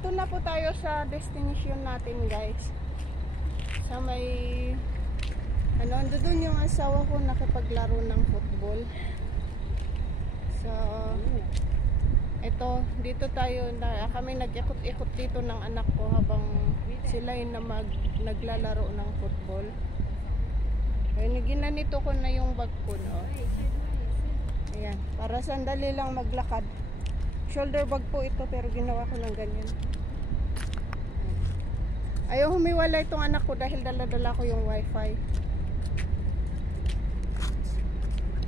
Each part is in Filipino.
Dito na po tayo sa destination natin, guys. Sa may doon yung asawa ko nakipaglaro ng football. So ito, dito tayo na kami nag-ikot-ikot dito ng anak ko habang sila ay naglalaro ng football. Ayun, ginanito ko na yung bag ko, no. Ayan, para sandali lang maglakad. Shoulder bag po ito pero ginawa ko ng ganyan. Ayaw humiwala itong anak ko dahil dala-dala ko yung wifi.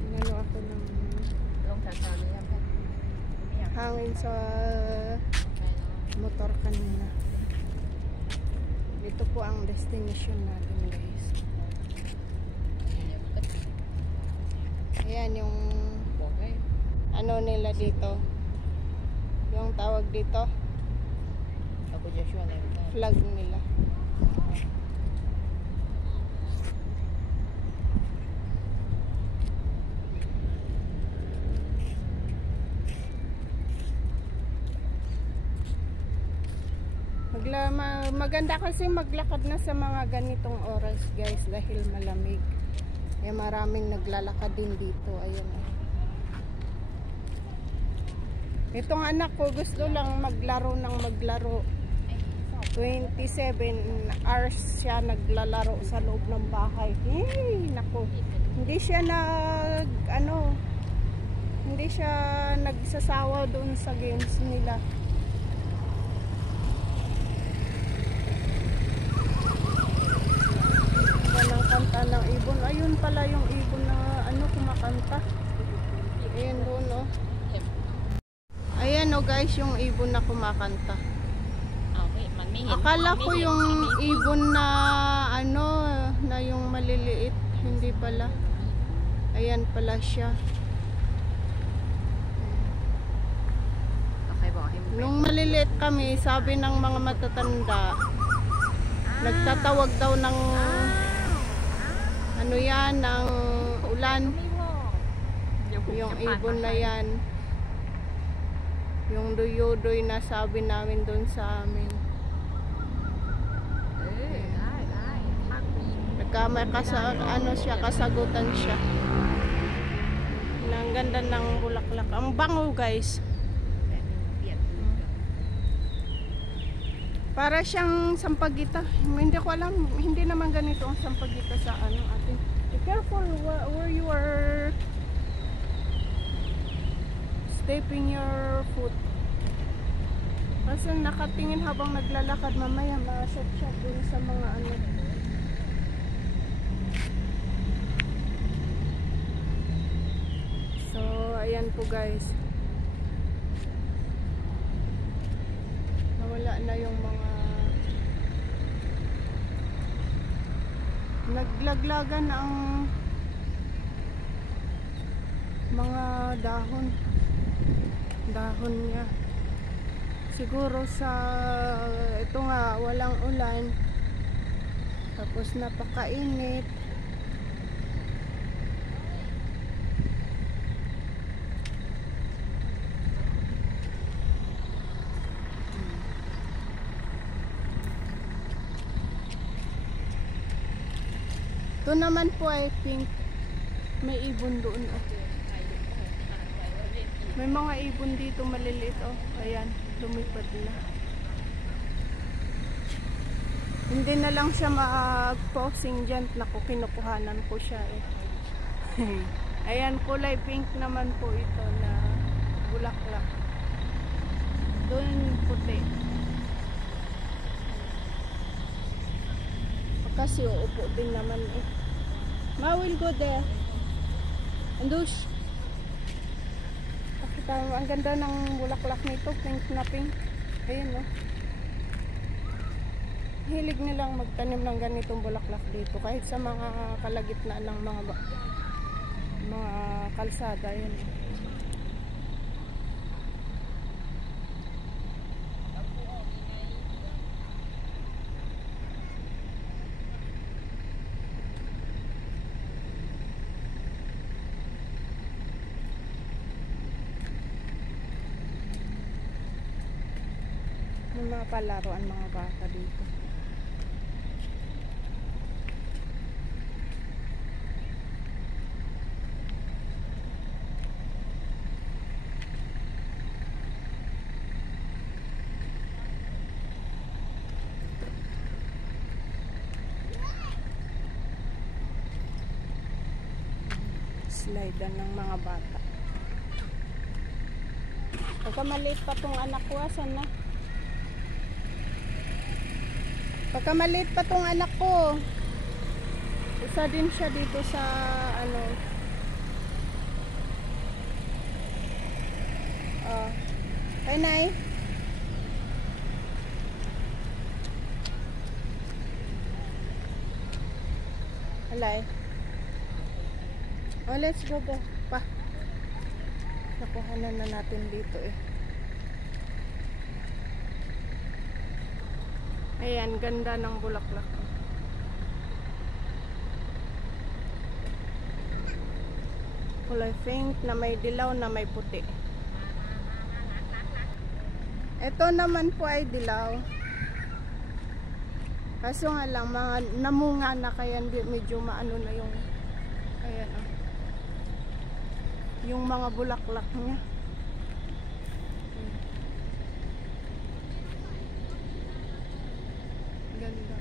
Inano ako ng hangin sa motor kanina. Ito po ang destination natin, guys. Ayan yung ano nila dito. Yung tawag dito. Flag nila. Maganda kasi maglakad na sa mga ganitong oras, guys, dahil malamig. Kaya maraming naglalakad din dito. Ayan. Itong anak ko gusto lang maglaro ng maglaro. 27 hours siya naglalaro sa loob ng bahay. Hey, nako. Hindi siya hindi siya nagsasawa doon sa games nila. Walang kanta ng ibon. Ayun pala yung ibon na kumakanta. Ayan doon, no. Ayan, no, guys, yung ibon na kumakanta. Akala ko yung ibon na na yung maliliit, hindi pala. Ayan pala siya. Nung maliliit kami, sabi ng mga matatanda, nagtatawag daw ng ng ulan. Yung ibon na yan. Yung duyodoy na sabi namin doon sa amin. Kasagutan siya. Ang ganda ng bulaklak. Ang bango, guys. Para siyang sampagita. Hindi ko alam. Hindi naman ganito ang sampagita sa atin. Be careful where you are stepping your foot. Kasi nakatingin habang naglalakad, mamaya ma-shot dun sa mga So, ayan po, guys. Nawala na yung mga naglaglagan ang mga dahon niya. Siguro sa ito nga walang ulan, tapos napakainit. Ito naman po ay pink. May ibon doon, oh. May mga ibon dito maliliit, oh. Ayan, lumipad na. Hindi na lang siya mag-posing dyan. Naku, kinukuhanan ko siya, eh. Ayan, kulay pink naman po ito na bulaklak. Doon puti. Kasi uupo din naman, eh. Ma will go there. Andush. Ang ganda ng bulaklak nito, pink na pink. Ayan, no. Hilig nilang magtanim ng ganitong bulaklak dito kahit sa mga kalagitnaan ng mga kalsada. Ayan. mga palaruan mga bata dito. Slide ng mga bata. Pagka maliit pa tong anak ko, asan na? Pagka maliit pa tong anak ko, isa din siya dito sa ano. Kay Nay. Alay. Oh, let's go. Pa. Nakuhanan na natin dito eh. Ayan, ganda ng bulaklak. Kulay pink na may dilaw na may puti. Ito naman po ay dilaw. Kaso nga lang, mga namunga na kaya medyo maano na yung ayan oh. Yung mga bulaklak niya. Ganda.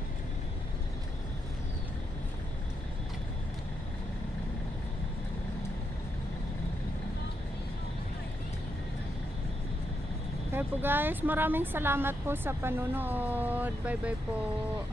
Kaya po guys, maraming salamat po sa panonood. Bye bye po.